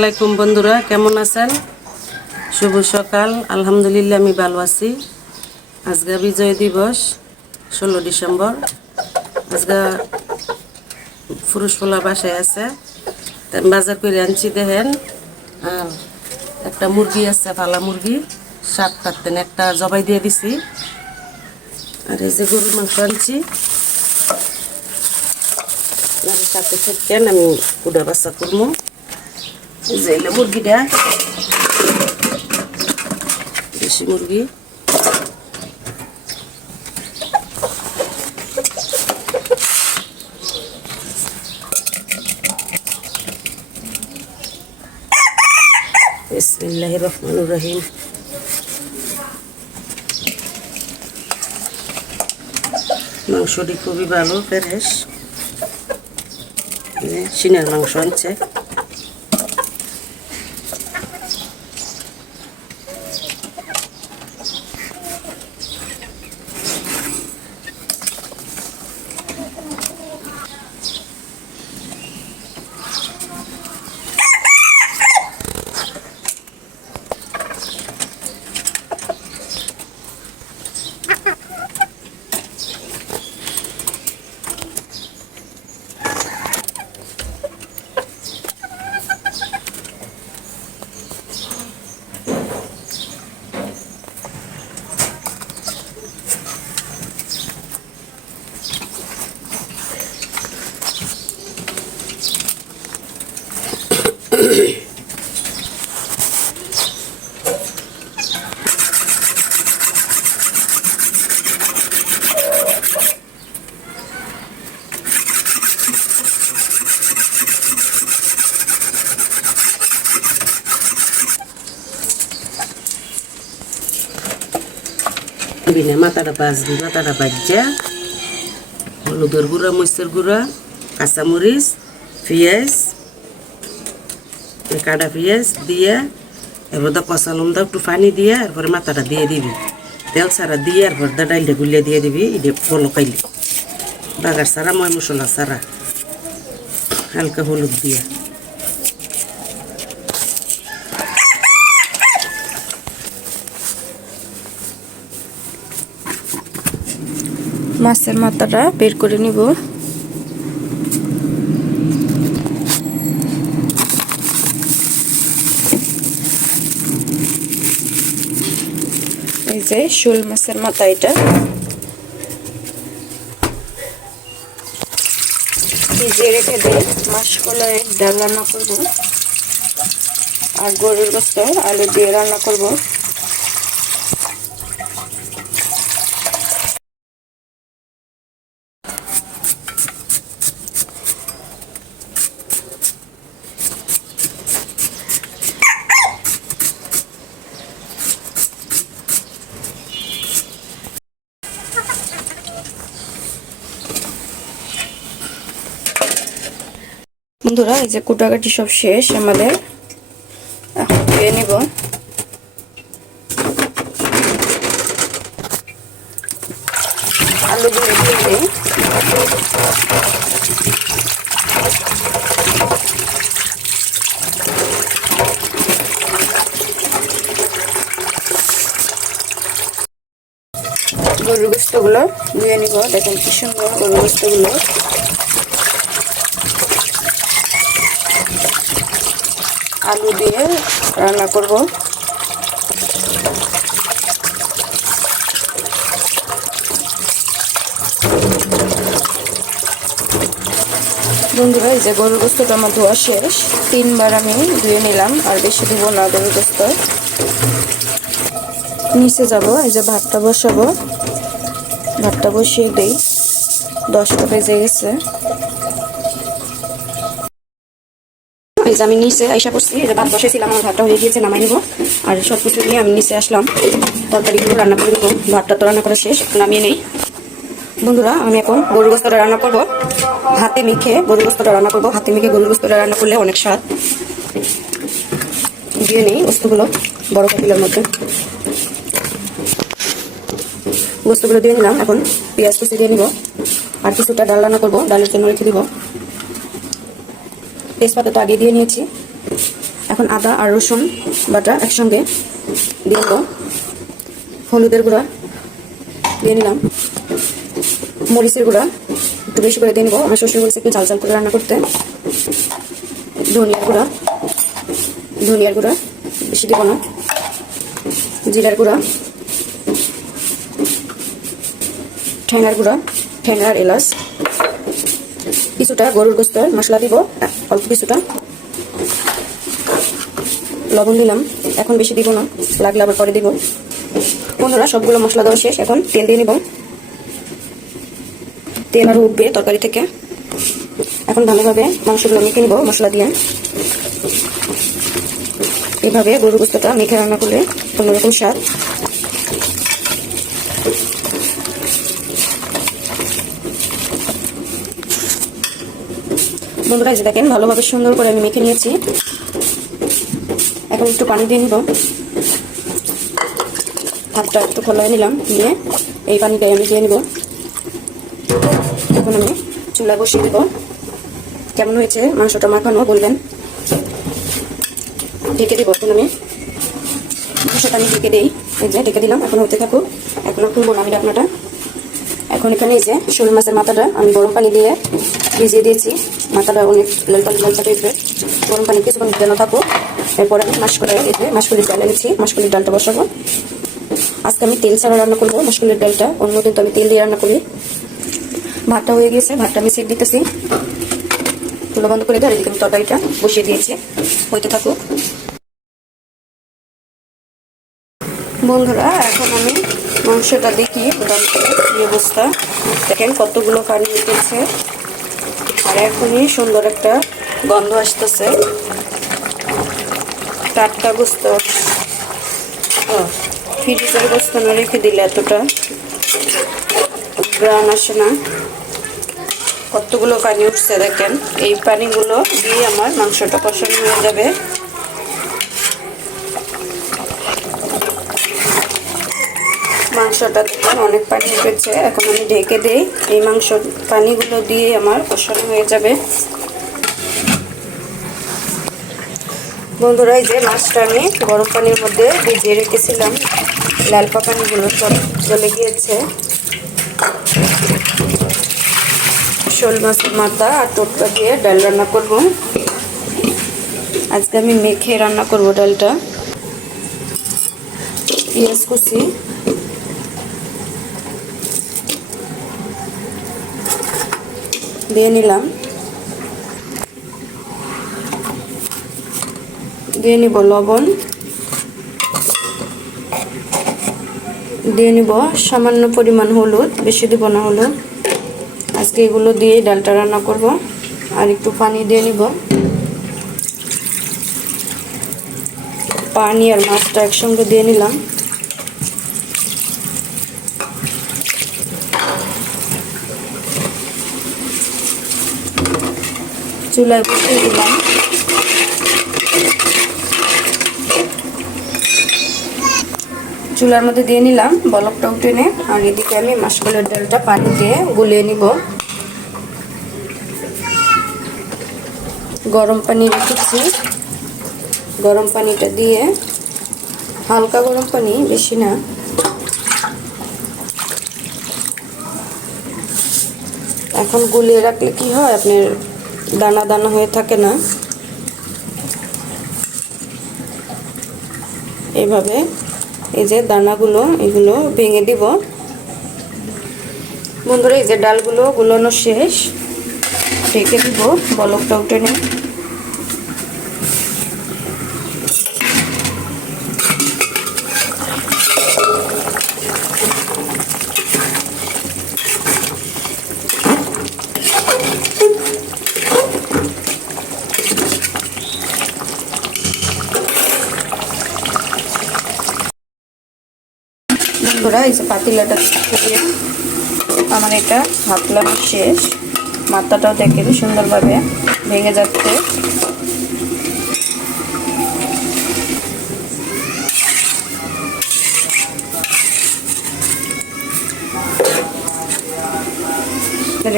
আলাইকুম বন্ধুরা, কেমন আছেন? শুভ সকাল। আলহামদুলিল্লাহ, আমি ভালো আছি। আজকে বিজয় দিবস, ষোলো ডিসেম্বর। আজকে পুরুষ পোলা বাসায় আছে। বাজার করে আনছি, দেখেন। আর একটা মুরগি আছে, পালা মুরগি। সাত কাটতেন একটা জবাই দিয়ে দিছি। আর এই যে গরুর মাংস আনছি। আর সাথে থাকেন আমি কুড়া বাচ্চা করব। মুরগিটা দেশি মুরগি রহিম মাংসটি খুবই ভালো ফ্রেশ সিনের মাংস আনছে। বিনা মাথাটা বাজবি মাথাটা বাজ্যা হলুদের গুঁড়া, মরিচের গুঁড়া, কাঁচামরিচ, পেঁয়াজ, কাটা পেঁয়াজ দিয়ে, এরপর দা কষা লমদা একটু পানি দিয়ে, এরপরে মাথাটা দিয়ে দিবি। তেল সারা দিয়ে এরপর দা ডাইলটা গুলিয়ে দিয়ে দিবি এটা পলকাইলি বাগার সারা ময় মশলা সারা হালকা হলুদ দিয়ে। মাছের মাথাটা বের করে নিব। এই যে শোল মাছের মাথা এটা। ভিজিয়ে রেখে কলাইয়ের ডাল রান্না করব। আর গরুর গোস্ত আলু দিয়ে রান্না করব। বন্ধুরা, এই যে কুটাকাটি সব শেষ আমাদের। এখন ধুয়ে নিব। আলু দিয়ে দিয়ে দিই। গরুর গোস্তগুলো নিব। দেখেন কি সুন্দর গরুর গোস্তগুলো আলু দিয়ে রান্না করব। বন্ধুরা, এই যে গরুর গোস্তটা আমার ধোয়া শেষ। তিনবার আমি ধুয়ে নিলাম, আর বেশি ধুবো না গরুর গোস্ত। নিচে যাব, এই যে ভাতটা বসাবো। ভাতটা বসিয়ে দিই। দশটা বেজে গেছে। এই আমি নিচে আইসা করছি এই যে ভাত বসেছিলাম, আমার ভাতটা হয়ে গিয়েছে, নামাই নিব। আর সব কিছু নিয়ে আমি নিচে আসলাম, তরকারিগুলো রান্না করে নেব, ভাতটা তো রান্না করা শেষ নামিয়ে নেই। বন্ধুরা, আমি এখন গরুর গোস্তটা রান্না করব। হাতে মেখে গরুর গোস্তটা রান্না করব। হাতে মেখে গরুর গোস্তটা রান্না করলে অনেক স্বাদ। দিয়ে নেই বস্তুগুলো বড় পাতিলের মধ্যে। বস্তুগুলো দিয়ে নিলাম, এখন পেঁয়াজ কুচি দিয়ে নিব। আর কিছুটা ডাল রান্না করব, ডালের জন্য রেখে দিব। তেজপাতা তো আগে দিয়ে নিয়েছি। এখন আদা আর রসুন বাটা একসঙ্গে দিয়ে দেবো। হলুদের গুঁড়া দিয়ে নিলাম। মরিচের গুঁড়া একটু বেশি করে দিয়ে নেব। আমার শ্বশুর বলছে একটু ঝাল ঝাল করে রান্না করতে। ধনিয়ার গুঁড়া ধনিয়ার গুঁড়া বেশি দেবো না। জিরার গুঁড়া ঠ্যাঙার গুঁড়া ঠ্যাঙার এলাচ কিছুটা গরুর গোস্তর মশলা দিব অল্প কিছুটা। লবণ দিলাম, এখন বেশি দিব না, লাগলে আবার পরে দিব। বন্ধুরা, সবগুলো মশলা দেওয়া শেষ, এখন তেল দিয়ে নিব। তেল আরও উঠবে তরকারি থেকে। এখন ভালোভাবে মাংসগুলো মেখে নিব, মশলা দিয়ে। এভাবে গরুর গোস্তটা মেখে রান্না করলে অন্যরকম স্বাদ। বন্ধুরা যে দেখেন, ভালোভাবে সুন্দর করে আমি মেখে নিয়েছি। এখন একটু পানি দিয়ে নিব হাতটা একটু খোলা নিলাম, নিয়ে এই পানিটাই আমি দিয়ে নিব এখন আমি চুলা বসিয়ে দেব। কেমন হয়েছে মাংসটা মাখানো, বলবেন? ঢেকে দেবো এখন আমি। মাংসটা আমি ঢেকে দিই। এই যে ঢেকে দিলাম, এখন হতে থাকুক। এখনও খুলবো না আমি ডাকনাটা এখন এখানে এই যে শোল মাছের মাথাটা আমি গরম পানি দিয়ে ভিজিয়ে দিয়েছি। মাথাটা অনেক লালটা লালচা টাইপের। গরম পানি কিছুক্ষণ যেন থাকুক। এরপর আমি মাসকলাই যে মাসকলির ডাল এনেছি। মাসকলির ডালটা বসাবো। আজকে আমি তেল ছাড়া রান্না করব। মাসকলির ডালটা। অন্য দিন তো আমি তেল দিয়ে রান্না করি। ভাতটা হয়ে গিয়েছে। ভাতটা আমি সেট দিতেছি। চুলো বন্ধ করে দিয়ে এদিকে তরকারিটা বসিয়ে দিয়েছি। হইতে থাকুক। বন্ধুরা, এখন আমি মাংসটা দেখি করে এই অবস্থা। দেখেন কতগুলো পানি উঠেছে। আর এখনই সুন্দর একটা গন্ধ আসতেছে। টাটকা গোস্ত। ফ্রিজের গোস্ত না রেখে দিলে এতটা। গ্রান আসে না। কতগুলো পানি উঠছে দেখেন। এই পানিগুলো দিয়ে আমার মাংসটা পছন্দ হয়ে যাবে। মাংসটা দেখুন, অনেক পানি উঠেছে এখন আমি ঢেকে দিই। এই মাংস পানিগুলো দিয়ে আমার কষানো হয়ে যাবে। বন্ধুরা, এই যে মাছটা আমি গরম পানির মধ্যে ভিজিয়ে রেখেছিলাম। লাল পাকানিগুলো সব চলে গিয়েছে। শোল মাছের মাথা আর টোটকা দিয়ে ডাল রান্না করব। আজকে আমি মেখে রান্না করব ডালটা। পেঁয়াজ কুচি। দিয়ে নিলাম। দিয়ে নিব লবণ। দিয়ে নিব সামান্য পরিমাণ হলুদ, বেশি দিব না হলুদ। আজকে এগুলো দিয়ে ডালটা রান্না করব। আর একটু পানি দিয়ে নিব। পানি আর মাছটা একসঙ্গে দিয়ে নিলাম। চুলায় বসিয়ে দিলাম। চুলার মধ্যে দিয়ে নিলাম বলকটা টেনে, আর এদিকে আমি মাসকলের ডালটা পানি দিয়ে গুলিয়ে নিব। গরম পানি রেখেছি। গরম পানিটা দিয়ে হালকা গরম পানি, বেশি না। এখন গুলিয়ে রাখলে কি হয়? আপনার দানা দানা হয়ে থাকে না। এভাবে এই যে দানাগুলো, এগুলো ভেঙে দিব। বন্ধুরা, এই যে ডালগুলো গুলোনো শেষ। ঢেকে দিব, বলকটা উঠে নেই বন্ধুরা এই যে পাতিলাটা দিয়ে আমার এটা হাত শেষ। মাথাটাও দেখেন সুন্দরভাবে ভেঙে যাচ্ছে।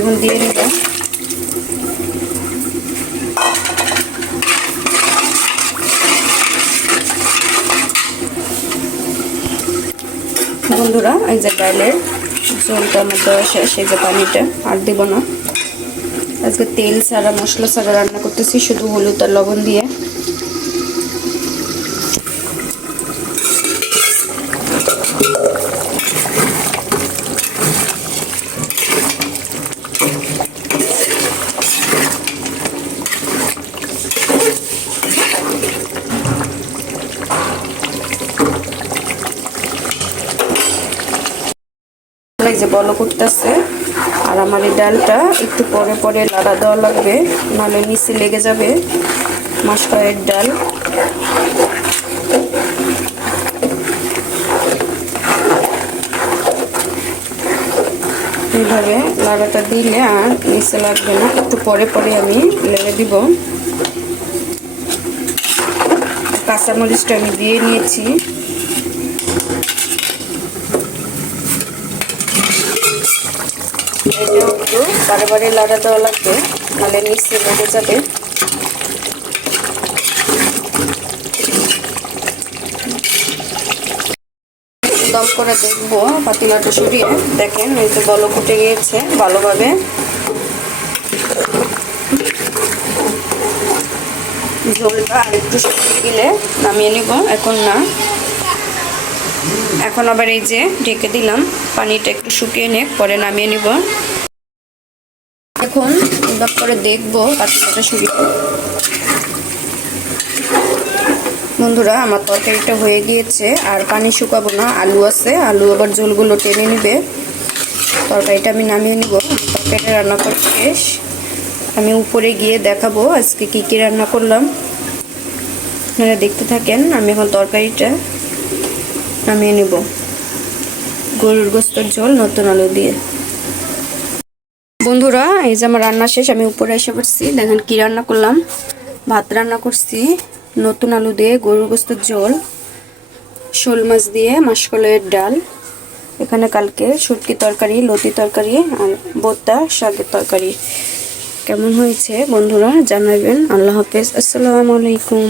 এখন দিয়ে নেব বন্ধুরা এই যে ডালের ঝোলটা আমার দেওয়া শেষ যে পানিটা, আর দেব না। আজকে তেল ছাড়া, মশলা ছাড়া রান্না করতেছি, শুধু হলুদ আর লবণ দিয়ে। এই যে বলো করতেছে আর আমার এই ডালটা একটু পরে পরে লাড়া দেওয়া লাগবে, নাহলে নিচে লেগে যাবে মাসকয়ের ডাল। এইভাবে লাড়াটা দিলে আর নিচে লাগবে না, একটু পরে পরে আমি লেড়ে দিব। কাঁচামরিচটা আমি দিয়ে নিয়েছি। এটাও একটু বারে বারে লাড়া দেওয়া লাগবে নাহলে নিচে লেগে যাবে দম করে দেখব পাতিলাটা সরিয়ে দেখেন এই তো বল ফুটে গিয়েছে ভালোভাবে ঝোলটা আর একটু শুকিয়ে গেলে নামিয়ে নিব এখন না এখন আবার এই যে ঢেকে দিলাম, পানিটা একটু শুকিয়ে নে পরে নামিয়ে নিব। এখন এবার করে দেখব পাতিলাটা শুকিয়ে বন্ধুরা, আমার তরকারিটা হয়ে গিয়েছে, আর পানি শুকাবো না, আলু আছে, আলু আবার ঝোলগুলো টেনে নিবে। তরকারিটা আমি নামিয়ে নিব, তরকারিটা রান্না করা শেষ। আমি উপরে গিয়ে দেখাবো আজকে কি কি রান্না করলাম। আপনারা দেখতে থাকেন, আমি এখন তরকারিটা নামিয়ে নেব। গরুর গোস্তর ঝোল, নতুন আলু দিয়ে। বন্ধুরা, এই যে আমার রান্না শেষ, আমি উপরে এসে পড়ছি। দেখেন কি রান্না করলাম। ভাত রান্না করছি। নতুন আলু দিয়ে গরুর গোস্তের ঝোল, শোল মাছ দিয়ে মাসকলাইয়ের ডাল, এখানে কালকে সুটকি তরকারি, লতি তরকারি আর বোতা শাকের তরকারি। কেমন হয়েছে বন্ধুরা জানাবেন। আল্লাহ হাফেজ। আসসালামু আলাইকুম।